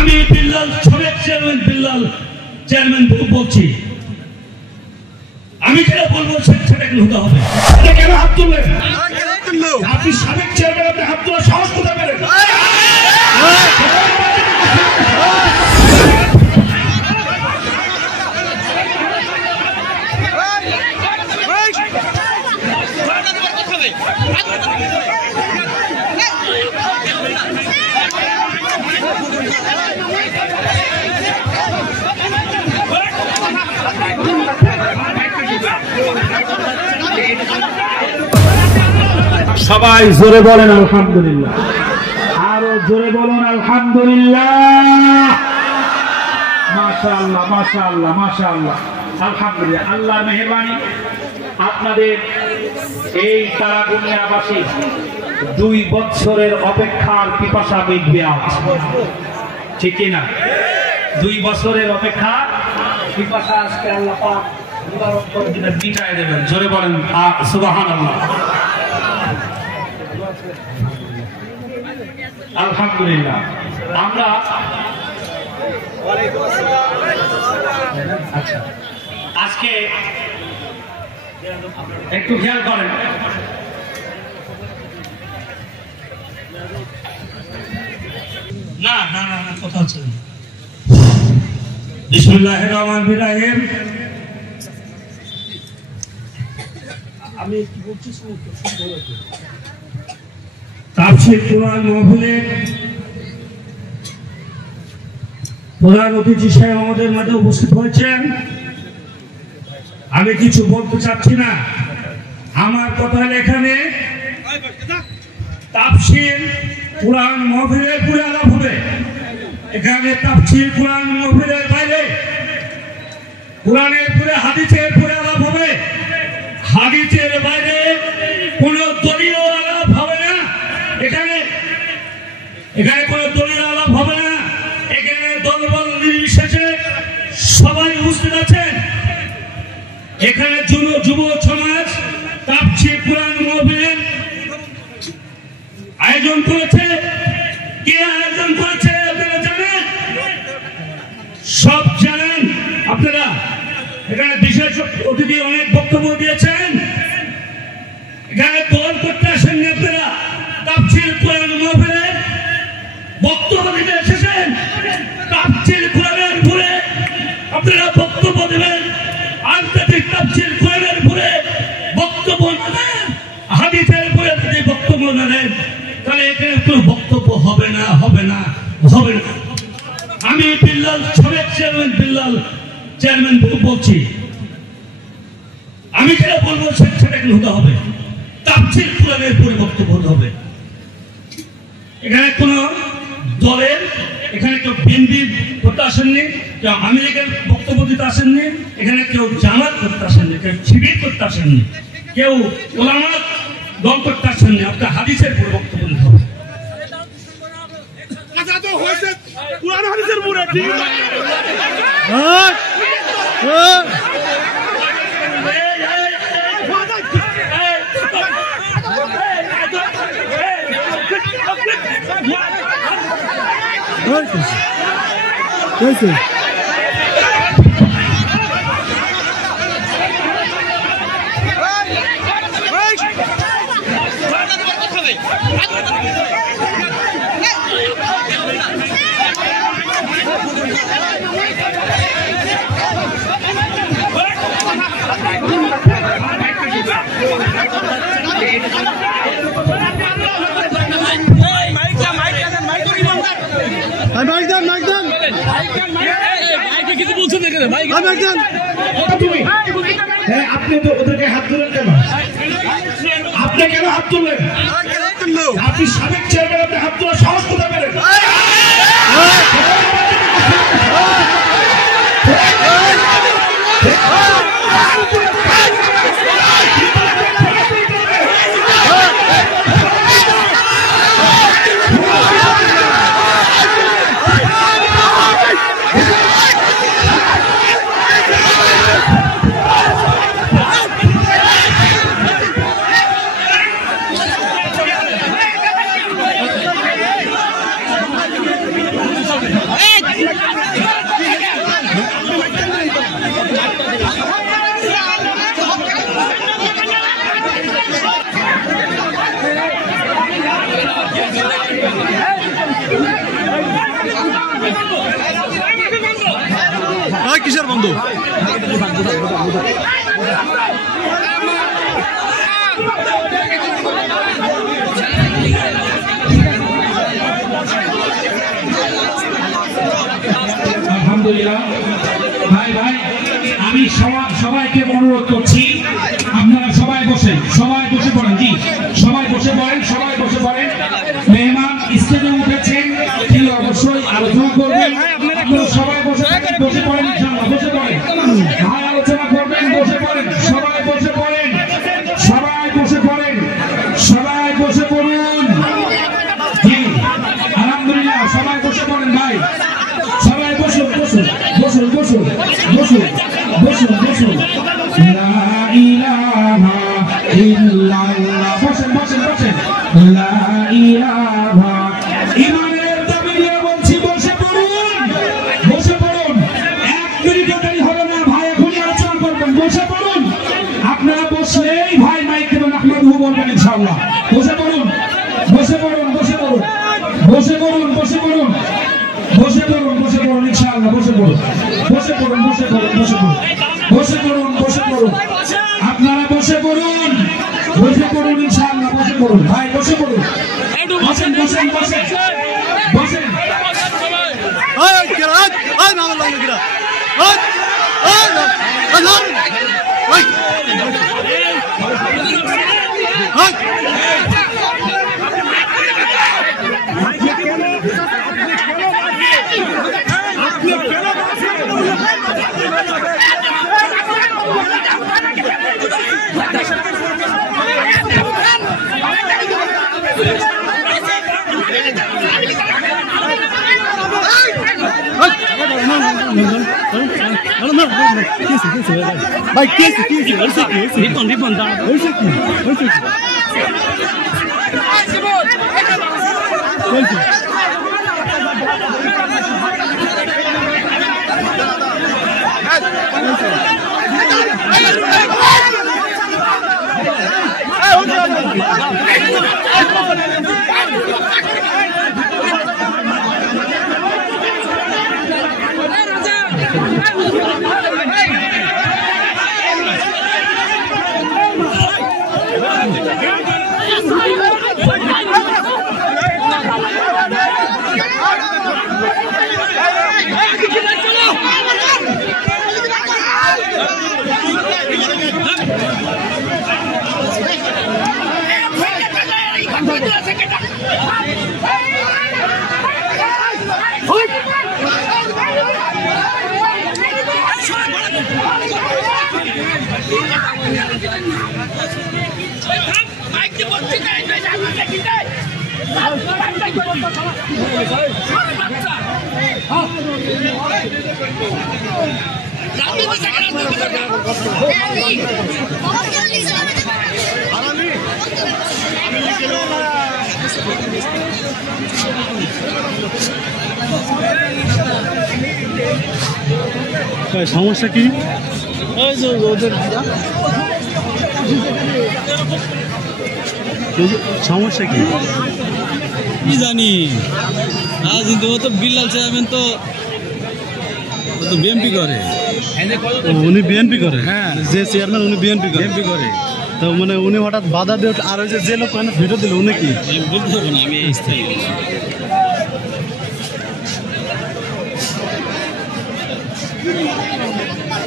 আমি বিল্লাল সাবেক চেয়ারম্যান বলছি, আমি যেটা বলবো সেটা হতে হবে। কেন হাত তুললেন? আপনি সাবেক চেয়ারম্যান, আপনি হাত তোলার সাহস কোথায় পেলেন? সবাই জোরে বলেন আলহামদুলিল্লাহ, আরো জোরে বলুন আলহামদুলিল্লাহ। মাশাআল্লাহ মাশাআল্লাহ মাশাআল্লাহ, আলহামদুলিল্লাহ। আল্লাহর মেহেরবানি, আপনাদের এই তারাগুনিয়াবাসী 2 বছরের অপেক্ষার পিপাসা মিটবে আজ, ঠিক কিনা? 2 বছরের অপেক্ষা পিপাসা আজকে আল্লাহ পাক মুবারক করে দিবেন, মিটায় দেবেন। জোরে বলেন সুবহানাল্লাহ। আলহামদুলিল্লাহ। আমরা আচ্ছা, আজকে একটু খেয়াল করেন, না না না কথা হচ্ছে না। বিসমিল্লাহির রহমানির রহিম। আমি কি বলছি তাফসীর কোরআন মাহফিলের প্রধান অতিথি সাহেব আমাদের মাঝে উপস্থিত হয়েছেন। আমি কিছু বলতে চাচ্ছি না, আমার কথা এখানে তাফসীর কোরআন মাহফিলের পুরো আলাপ হবে। এখানে তাফসীর কোরআন মাহফিলের বাইরে কোরআনের পুরো হাদিসের পুরো আলাপ হবে। হাদিসের বাইরে কোনো দলীয় আলাপ হবে না। এখানে কোনো দলীয় আলাপ হবে না। এখানে দলবল নির্বিশেষে সবাই উপস্থিত আছেন। এখানে যুব সমাজ তাফসীর কোরআন মাহফিলের আয়োজন করেছে। কে আয়োজন করেছে আপনারা জানেন? সব জানেন আপনারা। এখানে বিশেষ অতিথি অনেক বক্তব্য দিয়েছেন। এখানে দল করতে আসেননি আপনারা, তাফসীর কোরআন মাহফিলের বক্তব্য দিতে এসেছেন। তাফসীর কোরআনের উপরে আপনারা বক্তব্য দেবেন। আন্তর্জাতিক তাফসীর কোরআনের উপরে বক্তব্য না দেন, হাদিসের উপরে যদি বক্তব্য না দেন, তাহলে এখানে কোনো বক্তব্য হবে না, হবে না, হবে না। আমি বিল্লাল সাবেক চেয়ারম্যান বলছি, আমি যেটা বলবো সেটা হতে হবে। তাফসীর কোরআনের উপরে বক্তব্য হতে হবে। এখানে কোন দলের, এখানে কেউ বিএনপি করতে আসেননি, কেউ আওয়ামী লীগের বক্তব্য দিতে আসেননি, এখানে কেউ জামাত করতে আসেননি, কেউ শিবির করতে আসেননি, কেউ ওলামা দল করতে আসেননি। আপনার হাদিসের উপরে বক্তব্য দিতে হবে। আপনি তো ওদেরকে হাত তুলেন কেন? আপনি কেন হাত তুললেন? আপনি সাবেক চেয়ারম্যান, আপনি হাত তোলার সাহস কোথায় পেলেন? বন্ধ। আলহামদুলিল্লাহ ভাই ভাই আমি সবাইকে অনুরোধ করছি আপনারা সবাই বসে পড়েন জি সবাই বসে পড়েন মেহমান স্টেজে উঠেছেন তিনি অবশ্যই আলোচনা করবেন আপনারা সবাই বসে পড়েন ইনশাআল্লাহ বসে পড়েন ভাই আলোচনা করবেন বসে পড়েন সবাই বসে পড়ুন জি আলহামদুলিল্লাহ সবাই বসে পড়েন ভাই সবাই বসুন লা ইলাহা ইল্লাল্লাহ বসেন লা ইলাহা ইমানের দাবি নিয়ে বলছি বসে পড়ুন 1 মিনিট দেরি হবে না ভাই এখনই আলোচনা করবেন বসে পড়ুন আপনারা বসলেই ভাই মাইক দেবেন আহমদহু বলবেন ইনশাআল্লাহ বসে পড়ুন ইনশাআল্লাহ বসে পড়ুন আপনারা বসে পড়ুন ইনশাআল্লাহ বসে পড়ুন ভাই বসে পড়ুন বসেন ভাই কেসে রিপন দাও সমস্যা কি সমস্যা কি কি জানি আজ কিন্তু ও তো বিল্লাল চেয়ারম্যান তো বিএনপি করে উনি বিএনপি করে হ্যাঁ যে চেয়ারম্যান উনি বিএনপি করে তো মানে উনি হঠাৎ বাধা দিয়ে আর ওই যে লোক ভিডিও দিল উনি কি বলতে পারবো না আমি স্থায়ী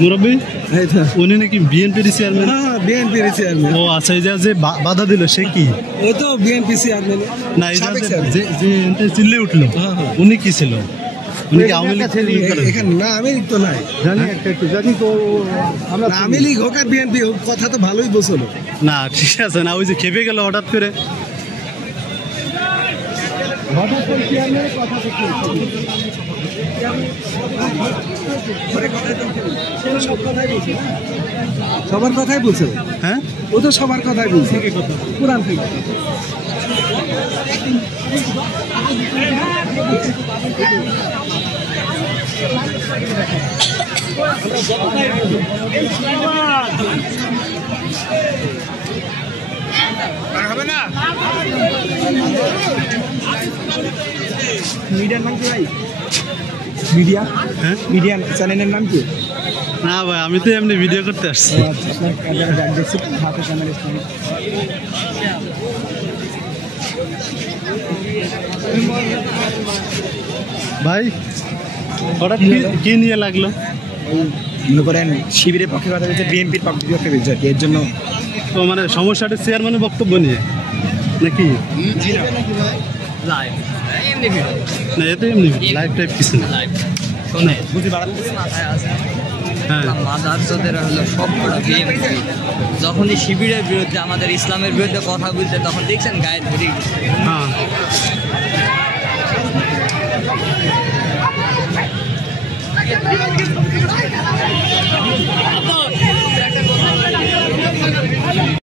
মুরব্বী উনি নাকি বিএনপির চেয়ারম্যান বিএনপির চেয়ারম্যান ও আচ্ছা এই যে বাধা দিল সে কি ও তো বিএনপি চেয়ারম্যান না এই যে চিল্লে উঠলো উনি কি ছিল উনি কি আওয়ামী লীগ এখানে না আমি তো নাই জানি তো আমরা আওয়ামী লীগ হোক আর বিএনপি হোক কথা তো ভালোই বলছিল না ঠিক আছে না ওই যে খেপে গেল হঠাৎ করে সবার কথাই বলছে হ্যাঁ ও তো সবার কথাই বলছে পুরান থেকে হবে না মিডিয়ার নাম কি ভাই মিডিয়া হ্যাঁ মিডিয়া চ্যানেলের নাম কি না ভাই আমি তো এমনি ভিডিও করতে আসছি। ভাই হঠাৎ কি নিয়ে লাগলো? মনে করেন শিবিরের পক্ষে কথা বলছে, বিএনপির পক্ষে বলছে আর কি, এর জন্য। তো মানে সমস্যাটা চেয়ারম্যানের বক্তব্য নিয়ে নাকি? না এতে এমনি লাইভ টাইপ কিছু না। হ্যাঁ মাদারচোদেরা হলো সবকটা বিএনপি। যখনই শিবিরের বিরুদ্ধে, আমাদের ইসলামের বিরুদ্ধে কথা বলছে, তখন দেখছেন গায়ে ধরে হ্যাঁ